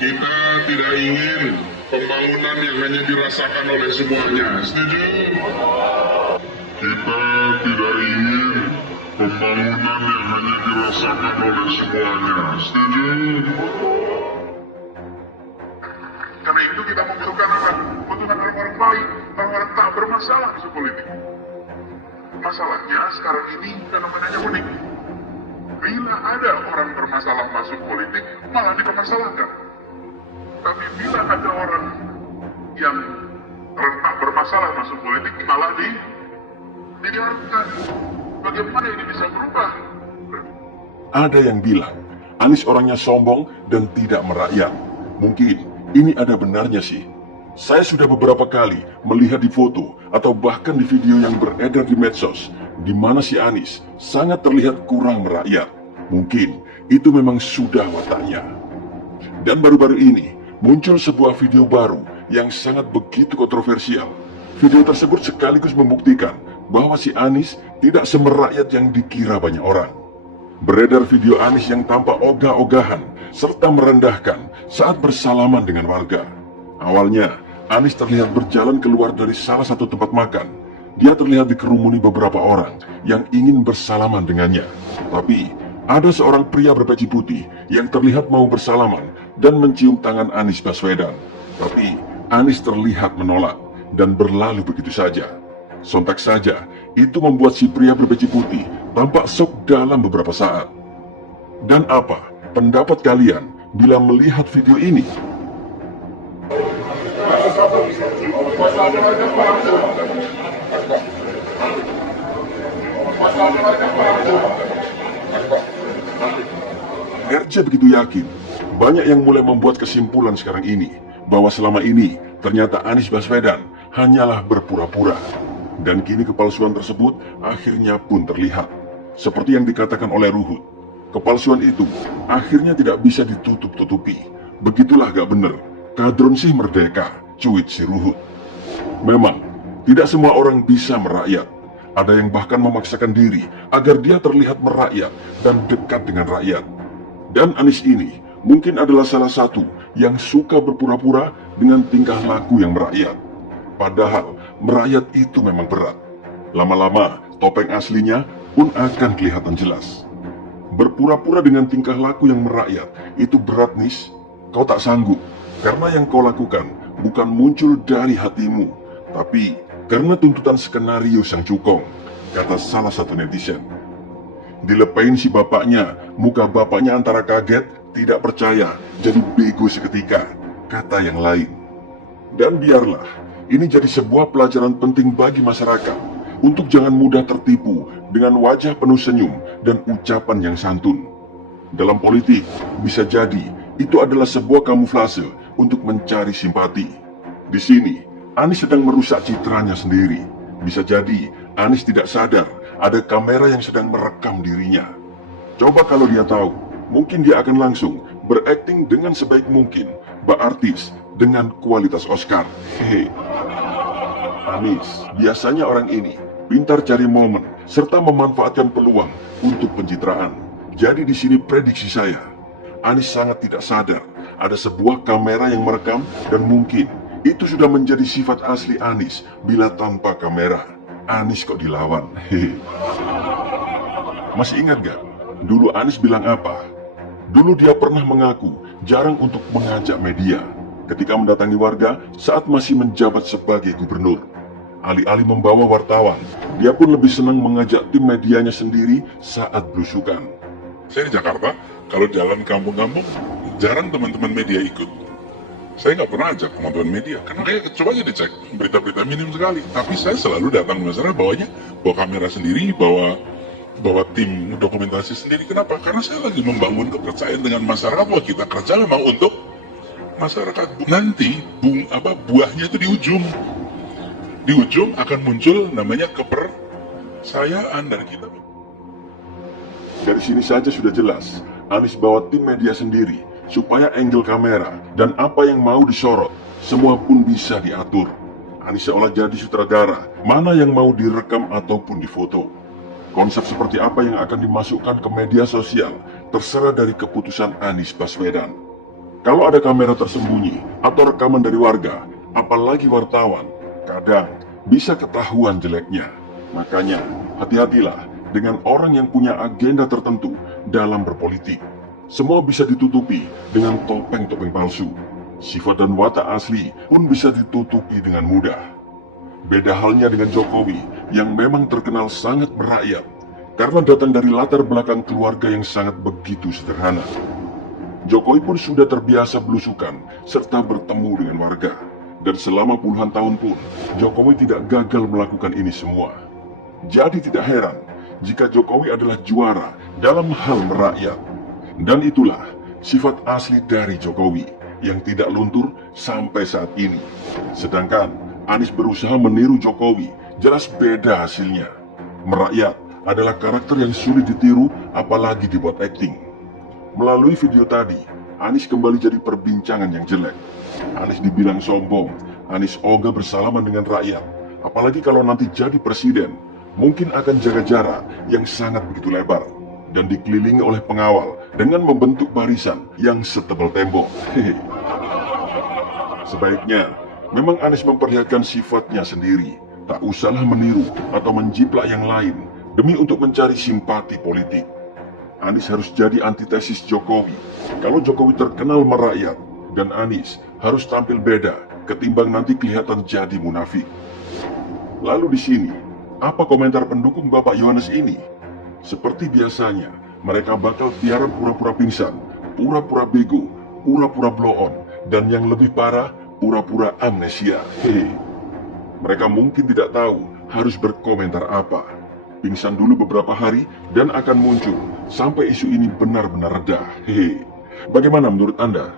Kita tidak ingin pembangunan yang hanya dirasakan oleh semuanya. Setuju? Kita tidak ingin pembangunan yang hanya dirasakan oleh semuanya. Setuju? Karena itu kita membutuhkan apa? Membutuhkan orang-orang baik, orang-orang tak bermasalah isu politik. Masalahnya sekarang ini fenomenanya unik. Bila ada orang bermasalah masuk politik, malah dipermasalahkan. Tapi bila ada orang yang tak bermasalah masuk politik, malah dibiarkan. Bagaimana ini bisa berubah? Ada yang bilang, Anies orangnya sombong dan tidak merakyat. Mungkin ini ada benarnya sih. Saya sudah beberapa kali melihat di foto atau bahkan di video yang beredar di medsos, di mana si Anies sangat terlihat kurang merakyat. Mungkin itu memang sudah wataknya. Dan baru-baru ini muncul sebuah video baru yang sangat begitu kontroversial. Video tersebut sekaligus membuktikan bahwa si Anies tidak semerakyat yang dikira banyak orang. Beredar video Anies yang tampak ogah-ogahan serta merendahkan saat bersalaman dengan warga. Awalnya, Anies terlihat berjalan keluar dari salah satu tempat makan. Dia terlihat dikerumuni beberapa orang yang ingin bersalaman dengannya. Tapi, ada seorang pria berpeci putih yang terlihat mau bersalaman dan mencium tangan Anies Baswedan. Tapi, Anies terlihat menolak dan berlalu begitu saja. Sontak saja, itu membuat si pria berpeci putih tampak shock dalam beberapa saat. Dan apa pendapat kalian bila melihat video ini? RJ begitu yakin, banyak yang mulai membuat kesimpulan sekarang ini bahwa selama ini ternyata Anies Baswedan hanyalah berpura-pura. Dan kini kepalsuan tersebut akhirnya pun terlihat. Seperti yang dikatakan oleh Ruhut, kepalsuan itu akhirnya tidak bisa ditutup-tutupi. Begitulah gak bener, kadron sih merdeka, cuit si Ruhut. Memang, tidak semua orang bisa merakyat. Ada yang bahkan memaksakan diri agar dia terlihat merakyat dan dekat dengan rakyat. Dan Anies ini mungkin adalah salah satu yang suka berpura-pura dengan tingkah laku yang merakyat. Padahal merakyat itu memang berat. Lama-lama topeng aslinya pun akan kelihatan jelas. Berpura-pura dengan tingkah laku yang merakyat itu berat, Nis. Kau tak sanggup karena yang kau lakukan bukan muncul dari hatimu, tapi karena tuntutan skenario sang cukong, kata salah satu netizen. Dilepain si bapaknya, muka bapaknya antara kaget, tidak percaya, jadi bego seketika, kata yang lain. Dan biarlah, ini jadi sebuah pelajaran penting bagi masyarakat untuk jangan mudah tertipu dengan wajah penuh senyum dan ucapan yang santun. Dalam politik, bisa jadi itu adalah sebuah kamuflase untuk mencari simpati. Di sini, Anies sedang merusak citranya sendiri. Bisa jadi Anies tidak sadar ada kamera yang sedang merekam dirinya. Coba kalau dia tahu, mungkin dia akan langsung berakting dengan sebaik mungkin, berartis dengan kualitas Oscar. Hehe. Anies, biasanya orang ini pintar cari momen serta memanfaatkan peluang untuk pencitraan. Jadi di sini prediksi saya, Anies sangat tidak sadar ada sebuah kamera yang merekam dan mungkin itu sudah menjadi sifat asli Anies bila tanpa kamera. Anies kok dilawan. Hehe. Masih ingat gak? Dulu Anies bilang apa? Dulu dia pernah mengaku jarang untuk mengajak media ketika mendatangi warga saat masih menjabat sebagai gubernur. Alih-alih membawa wartawan, dia pun lebih senang mengajak tim medianya sendiri saat belusukan. Saya di Jakarta, kalau jalan kampung-kampung, jarang teman-teman media ikut. Saya nggak pernah ajak teman-teman media, karena kayak coba aja dicek, berita-berita minim sekali. Tapi saya selalu datang ke masyarakat, bawa kamera sendiri, bawa tim dokumentasi sendiri. Kenapa? Karena saya lagi membangun kepercayaan dengan masyarakat bahwa kita kerja memang untuk masyarakat. Nanti buahnya itu di ujung. Di ujung akan muncul namanya kepercayaan dari kita. Dari sini saja sudah jelas, Anies bawa tim media sendiri supaya angle kamera dan apa yang mau disorot semua pun bisa diatur. Anies seolah jadi sutradara, mana yang mau direkam ataupun difoto. Konsep seperti apa yang akan dimasukkan ke media sosial terserah dari keputusan Anies Baswedan. Kalau ada kamera tersembunyi atau rekaman dari warga, apalagi wartawan, kadang bisa ketahuan jeleknya. Makanya, hati-hatilah dengan orang yang punya agenda tertentu dalam berpolitik. Semua bisa ditutupi dengan topeng-topeng palsu. Sifat dan watak asli pun bisa ditutupi dengan mudah. Beda halnya dengan Jokowi yang memang terkenal sangat merakyat karena datang dari latar belakang keluarga yang sangat begitu sederhana. Jokowi pun sudah terbiasa belusukan serta bertemu dengan warga. Dan selama puluhan tahun pun, Jokowi tidak gagal melakukan ini semua. Jadi tidak heran jika Jokowi adalah juara dalam hal merakyat. Dan itulah sifat asli dari Jokowi yang tidak luntur sampai saat ini. Sedangkan Anies berusaha meniru Jokowi, jelas beda hasilnya. Merakyat adalah karakter yang sulit ditiru apalagi dibuat akting. Melalui video tadi, Anies kembali jadi perbincangan yang jelek. Anies dibilang sombong, Anies ogah bersalaman dengan rakyat. Apalagi kalau nanti jadi presiden, mungkin akan jaga jarak yang sangat begitu lebar dan dikelilingi oleh pengawal dengan membentuk barisan yang setebal tembok. Sebaiknya, memang Anies memperlihatkan sifatnya sendiri. Tak usahlah meniru atau menjiplak yang lain demi untuk mencari simpati politik. Anies harus jadi antitesis Jokowi. Kalau Jokowi terkenal merakyat, dan Anies harus tampil beda ketimbang nanti kelihatan jadi munafik. Lalu di sini, apa komentar pendukung Bapak Yohanes ini? Seperti biasanya, mereka bakal tiarap pura-pura pingsan, pura-pura bego, pura-pura blow on, dan yang lebih parah, pura-pura amnesia. Hehe. Mereka mungkin tidak tahu harus berkomentar apa. Pingsan dulu beberapa hari dan akan muncul sampai isu ini benar-benar reda. Hehe. Bagaimana menurut Anda?